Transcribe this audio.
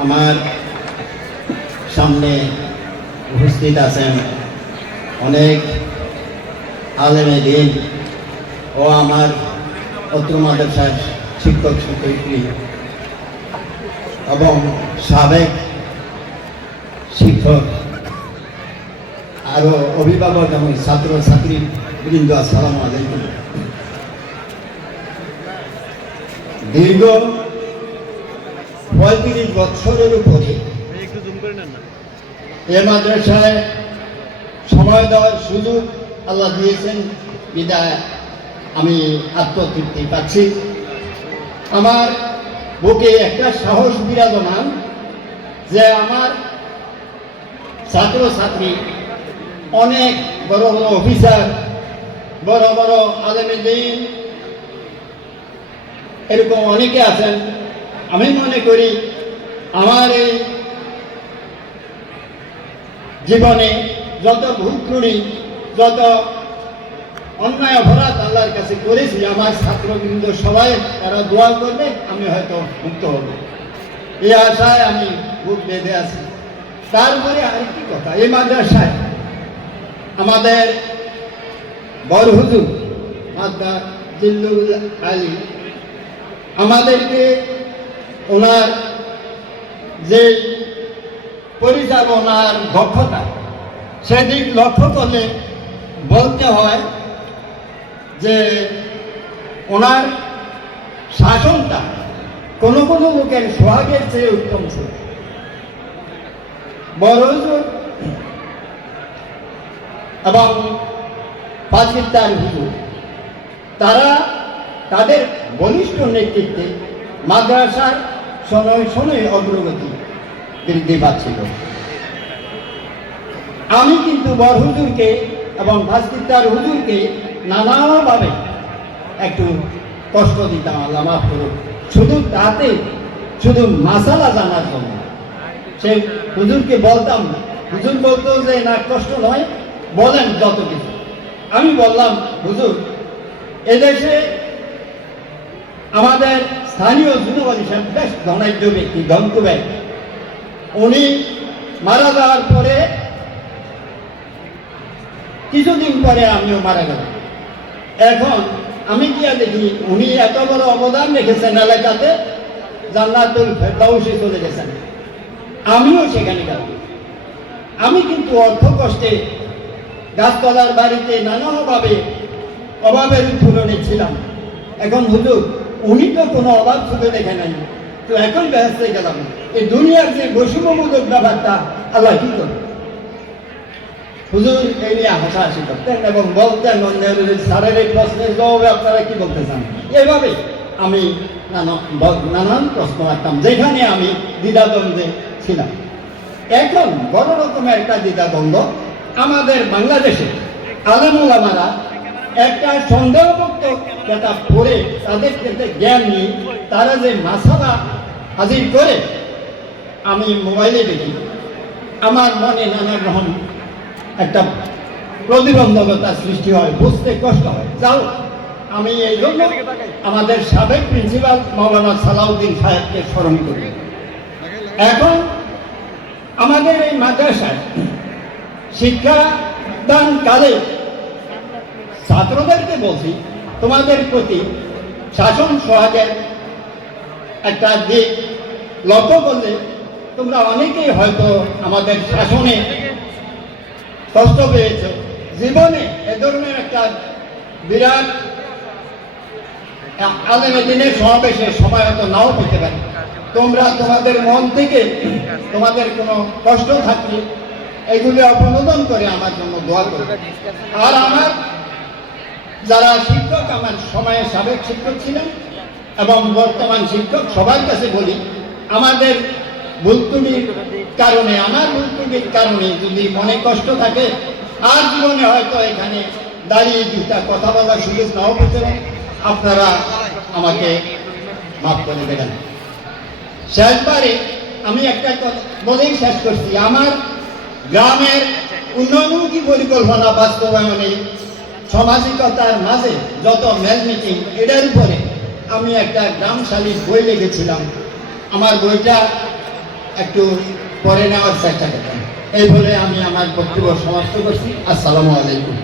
আমার সামনে উপস্থিত আছেন অনেক আলেমে দিন ও আমার অত্র মাদ্রাসার শিক্ষক শিক্ষয়িত্রী এবং সাবেক শিক্ষক আরও অভিভাবক এবং ছাত্র ছাত্রী বৃন্দ, আসসালাম আলাইকুম। দীর্ঘ পঁয়ত্রিশ বৎসরের উপরে এ মাদ্রাসায় সময় দেওয়ার সুযোগ আল্লাহ দিয়েছেন, বিদায়। আমি আত্মতৃপ্তি পাচ্ছি। আমার বুকে একটা সাহস বিরাজমান যে আমার ছাত্র ছাত্রী অনেক বড় বড় অফিসার বড় বড় আলেমেদিন এরকম অনেকে আছেন। আমি মনে করি আমার এই জীবনে যত ত্রুটি যত অন্যায় অপরাধ আল্লাহর কাছে করেছি, আমার ছাত্রবৃন্দ সবাই তারা দোয়া করবে, আমি হয়তো মুক্ত হব। এই আশায় আমি বুক বেঁধে আছি। তারপরে আরেকটি কথা, এই মাদ্রাসায় আমাদের বড় হুজুর, মাদ্দা জিল্লুল আলী। আমাদেরকে ওনার যে পরিচালনার দক্ষতা, সেদিক লক্ষ্য করলে বলতে হয় যে ওনার শাসনটা কোনো কোনো লোকের সোহাগের চেয়ে উত্তম ছিল। বড় এবং পাকিস্তান হুজুর তারা তাদের বলিষ্ঠ নেতৃত্বে মাদ্রাসার শনয় শনয় অগ্রগতি বৃদ্ধি পাচ্ছিল আমি কিন্তু বড় হুজুরকে এবং ভাস্কিতার হুজুরকে নানাভাবে একটু কষ্ট দিতাম, আল্লাহ মাফ শুধু তাতে, শুধু মাসালা জানার জন্য। সে হুজুরকে বলতাম হুজুর বলতো যে, না, কষ্ট নয়, বলেন যত কিছু। আমি বললাম, হুজুর, এদেশে আমাদের স্থানীয় হিসাব বেশ ধনাঢ্য ব্যক্তি ধনকু ব্যক্তি উনি মারা যাওয়ার পরে কিছুদিন পরে আমিও মারা গেলাম। এখন আমি গিয়া দেখি, উনি এত বড় অবদান রেখেছেন এলাকাতে, জান্নাতুল ফেরদাউসে চলে গেছেন। আমিও সেখানে গেলাম। আমি কিন্তু অর্থ কষ্টে গাছতলার বাড়িতে নানাভাবে অভাবের উৎপূরণে ছিলাম। এখন হুজুর, উনি তো কোনো অভাব শুধু দেখে নাই। তো এখন ব্যস্ত গেলাম। এই দুনিয়ার যে বৈষম্যমূলক ব্যাপারটা, আল্লাহ কি করবে? হুজুর, এই নিয়ে হাসাহাসি করতেন এবং বলতেন অন্যের স্যারের এই প্রশ্নের জবাবে আপনারা কি বলতে চান? এভাবে আমি নানা- নানান প্রশ্ন রাখতাম, যেখানে আমি দ্বিধাদ্বন্দ্বে ছিলাম। এখন বড় রকমের একটা দ্বিধাদ্বন্দ্ব আমাদের বাংলাদেশে আলামুলামারা একটা সন্দেহমুক্ত যেটা পড়ে তাদের ক্ষেত্রে জ্ঞান নিয়ে তারা যে মাসালা হাজির করে, আমি মোবাইলে দেখি। আমার মনে নানা রকম একটা প্রতিবন্ধকতা সৃষ্টি হয়, বুঝতে কষ্ট হয়। যাও, আমি এই জন্য আমাদের সাবেক প্রিন্সিপাল মৌলানা সালাউদ্দিন সাহেবকে স্মরণ করি। এখন আমাদের এই মাদ্রাসায় শিক্ষা দান কালে ছাত্রদেরকে বলছি, তোমাদের প্রতি শাসন সহায়কের একটা দিক লক্ষ্য করলে তোমরা অনেকেই হয়তো আমাদের শাসনে কষ্ট পেয়েছ। জীবনে এ ধরনের একটা বিরাট আলেমে দিনের সমাবেশে সময় হয়তো নাও পেতে পারে। তোমরা তোমাদের মন থেকে তোমাদের কোনো কষ্ট থাকলে এগুলি অপনোদন করে আমার জন্য দোয়া করবে আর আমার যারা শিক্ষক, আমার সময়ে সাবেক শিক্ষক ছিলেন এবং বর্তমান শিক্ষক, সবার কাছে বলি, আমাদের ভুলতুমির কারণে, আমার ভুলতুমির কারণে যদি মনে কষ্ট থাকে, আর জীবনে হয়তো এখানে দাঁড়িয়ে দুটা কথা বলার সুযোগ নাও পেতে আপনারা আমাকে মাফ করে দেবেন। শেষবারে আমি একটা কথা বলেই শেষ করছি। আমার গ্রামের উন্নয়নমুখী পরিকল্পনা বাস্তবায়নে সামাজিকতার মাঝে যত ম্যাচ মিটিং এটার উপরে আমি একটা গ্রামশালীর বই লিখেছিলাম। আমার বইটা একটু পরে নেওয়ার চেষ্টা করতাম এই বলে আমি আমার বক্তব্য সমাপ্ত করছি। আসসালামু আলাইকুম।